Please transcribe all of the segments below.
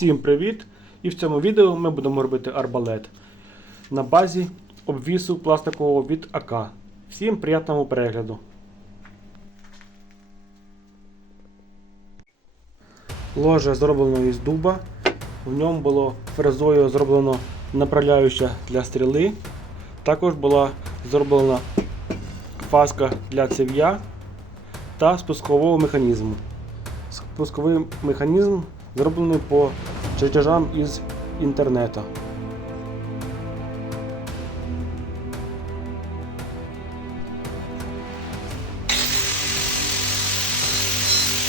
Всім привіт! І в цьому відео ми будемо робити арбалет на базі обвісу пластикового від АК. Всім приємного перегляду! Ложе зроблено із дуба. В ньому було фрезою зроблено направляюча для стріли. Також була зроблена фаска для цев'я та спускового механізму. Спусковий механізм зроблений по чертежам із інтернету.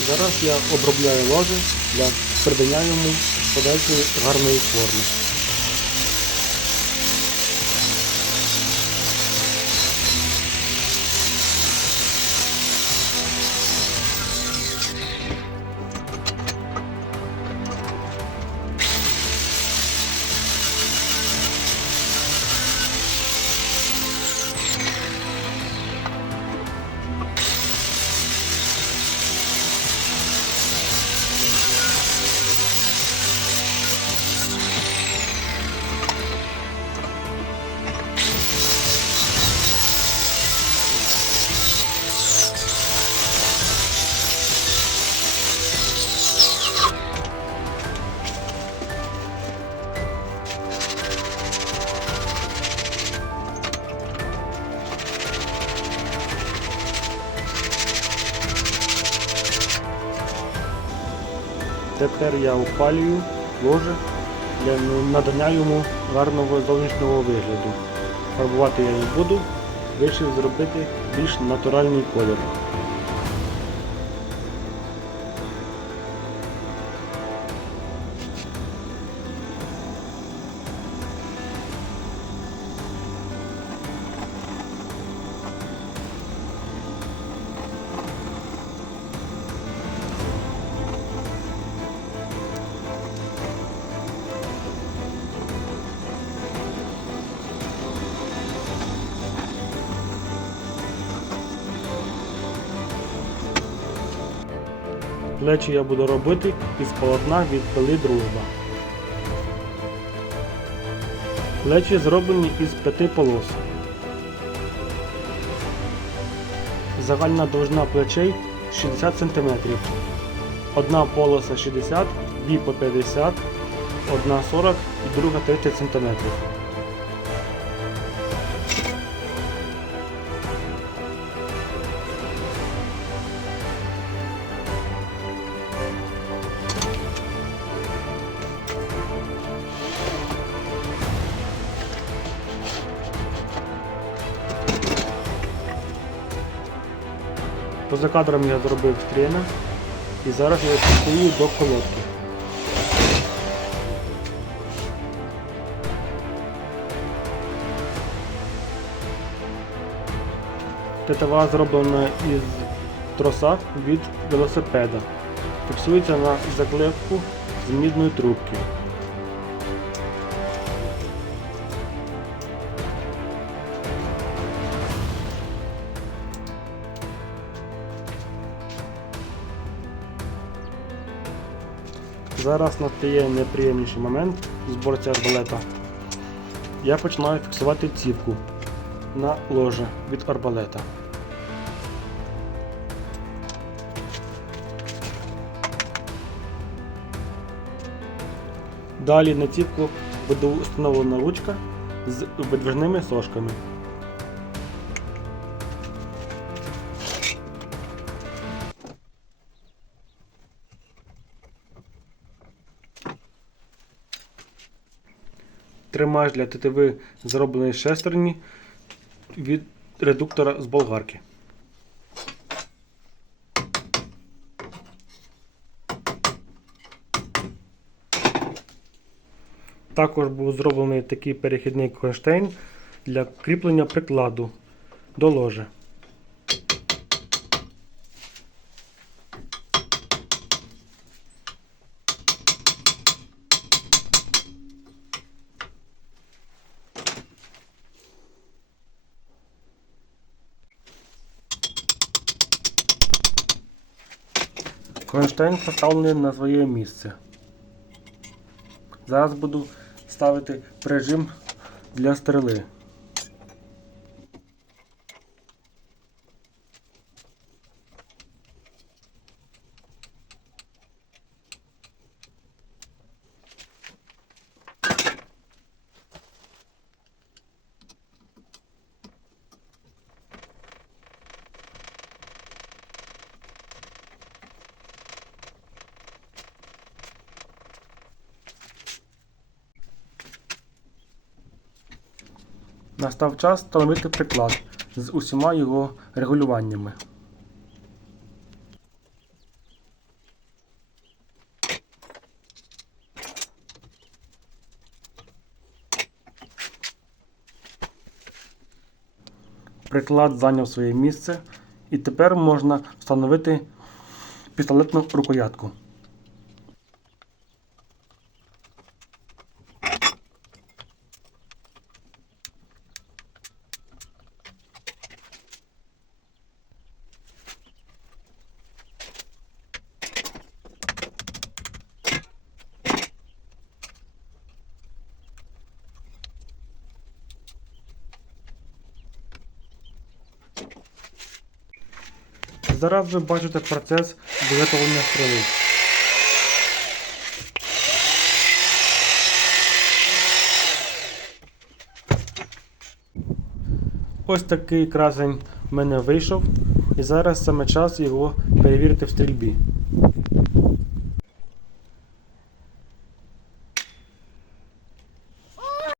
Зараз я обробляю ложе для придання йому подальшої гарної форми. Тепер я опалюю ложе для надання йому гарного зовнішнього вигляду. Фарбувати я не буду, вирішив зробити більш натуральний колір. Плечі я буду робити із полотна від пили дружба. Плечі зроблені із п'яти полос. Загальна довжина плечей 60 см. Одна полоса 60, дві по 50, одна 40 і друга 30 см. Поза кадром я зробив стріна і зараз я підкую до колодки. Тетива зроблена із троса від велосипеда. Фіксується на заклепку з мідної трубки. Зараз настає неприємніший момент зборці арбалета. Я починаю фіксувати цівку на ложе від арбалета. Далі на цівку буде встановлена ручка з видвижними сошками. Тримач для тетиви зроблений з шестерні від редуктора з болгарки. Також був зроблений такий перехідний кронштейн для кріплення прикладу до ложа. Кронштейн поставлений на своє місце. Зараз буду ставити прижим для стріли. Настав час встановити приклад з усіма його регулюваннями. Приклад зайняв своє місце і тепер можна встановити пістолетну рукоятку. Зараз ви бачите процес виготовлення стріли. Ось такий красень в мене вийшов, і зараз саме час його перевірити в стрільбі.